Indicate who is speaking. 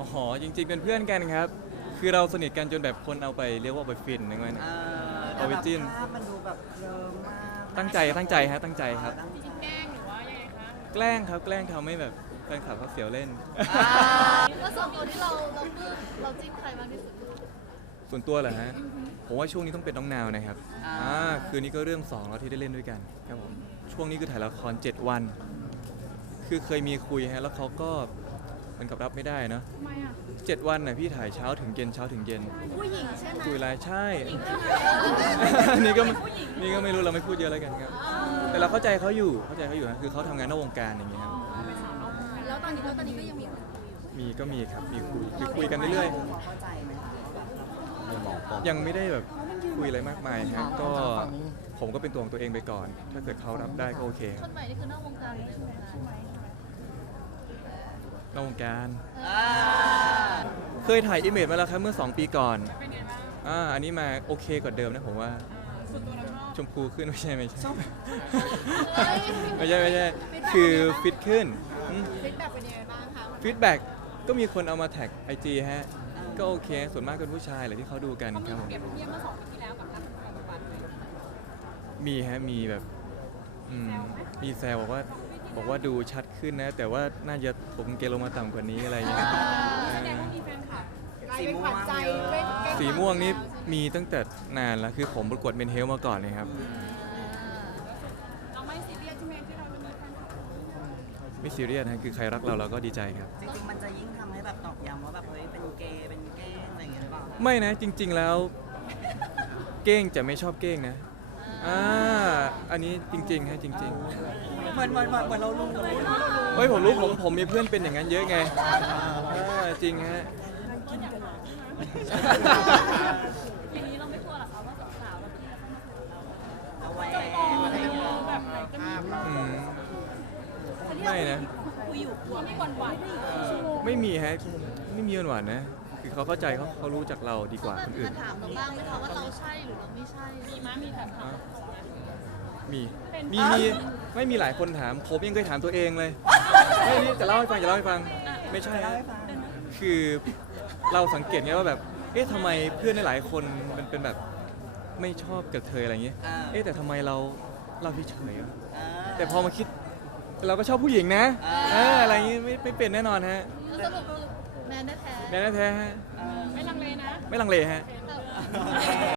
Speaker 1: อ๋อจริงๆเป็นเพื่อนกันครับคือเราสนิทกันจนแบบคนเอาไปเรียกว่าไปฟินนึกว่าเนี่ย
Speaker 2: แต่แบบภาพมันดูแบบเยิมมาก
Speaker 1: ตั้งใจฮะตั้งใจครับ
Speaker 2: ตั้งใจ
Speaker 3: แกล้งหรือว่ายังไงคะ
Speaker 1: แกล้งครับแกล้งทำให้แบบแฟนคลับเขาเสียวเล่น
Speaker 3: แล้วส่วนตัวที่เราปลื้มเราจิ้นใครบ้างที่สุด
Speaker 1: ส่วนตัวเหรอฮะผมว่าช่วงนี้ต้องเป็นน้องนาวนะครับคืนนี้ก็เรื่อง2แล้วที่ได้เล่นด้วยกันครับผมช่วงนี้คือถ่ายละคร7วันคือเคยมีคุยฮะแล้วเขาก็เหมันกับรับไม่ได้เนอะ
Speaker 3: ทำไมอ่ะ
Speaker 1: 7วันน่ะพี่ถ่ายเช้าถึงเย็นเช้าถึงเย็น
Speaker 3: ผู้หญิงใช่ไหม
Speaker 1: คุยไลน์ใช่ นี่ก็ไม่รู้เราไม่พูดเยอะแล้วกันครับแต่เราเข้าใจเขาอยู่นะคือเขาทำงานนอกวงการอย่างเงี้ยครับ
Speaker 3: แล้วตอนนี้ก็ยังมีคนคุยอยู่
Speaker 1: มีครับมีคุยกันเรื่อย
Speaker 2: เข้าใจไหม
Speaker 1: ๆยังไม่ได้แบบคุยอะไรมากมายฮะก็ผมก็เป็นตัวของตัวเองไปก่อน ถ้าเกิดเขารับได้ก็โอเค
Speaker 3: คนใหม่นี่คือนอกวงการเลยใช่ไหม
Speaker 1: นอกวงการ
Speaker 2: อ่า
Speaker 1: เคยถ่ายอิมเมจมาแล้วครับเมื่อ2 ปีก่อน
Speaker 3: เป็นไงบ้าง
Speaker 1: อันนี้มาโอเคกว่าเดิมนะผมว่า
Speaker 3: ส่วนตัวเราชอบ
Speaker 1: ชมพูขึ้นไม่ใช่ไม่ใช่คือฟิตขึ้น
Speaker 3: ฟีดแบ็กเป็นยังไงบ้างคะ
Speaker 1: ฟีดแบ็กก็มีคนเอามาแท็กไอจีฮะก็โอเคส่วนมากเป็นผู้ชายแหละที่เขาดูกันครับผม
Speaker 3: เปรียบเทียบเมื่อ2 ปีที่แล้วกับปัจจุบันไหม
Speaker 1: มีฮะมีแบบมีแซวบอกว่าดูชัดขึ้นนะ แต่ว่าน่าจะถกกางเกงลงมาต่ำกว่านี้อะไรอย่างเงี้ย
Speaker 3: แสดงว่ามีแฟนคลับ
Speaker 2: สีม่วงเยอะ
Speaker 1: สีม่วงนี่มีตั้งแต่นานแล้วคือผมประกวดเมนเฮลมาก่อนเลยครับ
Speaker 3: เราไม่ซีเรียสใช่ไหมที่เราจะมีแฟนคลับ
Speaker 1: ไม่ซีเรียสนะคือใครรักเราก็ดีใจครับ
Speaker 2: จริงๆมันจะยิ่งทำให้แบบตอกย้ำว่าแบบเฮ้ยเป็นเกย์เป็นเก้งอะไรอย่างเงี้ยหรือเปล่าคะ
Speaker 1: ไม่นะจริง ๆแล้วเก้งจะไม่ชอบเก้งนะอันนี้จริงๆฮะจริง
Speaker 2: เหมือนเรารู้เลย
Speaker 1: ๆเฮ้ยผมรู้ผมมีเพื่อนเป็นอย่างนั้นเยอะไงจริงฮะ
Speaker 3: อย่างนี้เราไม่กลัวหรอคะว่าสาวๆเราที่จะเข้ามาคุยกับเรา
Speaker 2: เอาแหวนอะไรอย่างเงี้ย
Speaker 3: แบบไหนจะมี
Speaker 1: ไม่นะ
Speaker 3: คุยอยู่กลัวไม่หวั่นไหว
Speaker 1: ไม่มีฮะไม่มีหวานๆนะ คือเขาเข้าใจเขารู้จักเราดีกว่าคนอื่น
Speaker 3: ถามเราบ้างไหมคะว่าเราใช่หรือเราไม่ใช่มีมั้ยมีถาม
Speaker 1: มีไม่มีหลายคนถามผมยังเคยถามตัวเองเลยไม่นี่จะเล่าให้ฟังไม่ใช่ฮะคือเราสังเกตไงว่าแบบเอ๊ะทำไมเพื่อนหลายๆคนมันเป็นแบบไม่ชอบกับเธออะไรอย่างเงี้ยเอ๊ะแต่ทำไมเราเฉยๆวะแต่พอมาคิดเราก็ชอบผู้หญิงนะอะไรอย่างงี้ไม่เป็นแน่นอนฮะ
Speaker 3: สรุปคือแมนได้แท้
Speaker 1: แน่แท้ฮะ
Speaker 3: ไม่ลังเลนะ
Speaker 1: ไม่ลังเลฮะ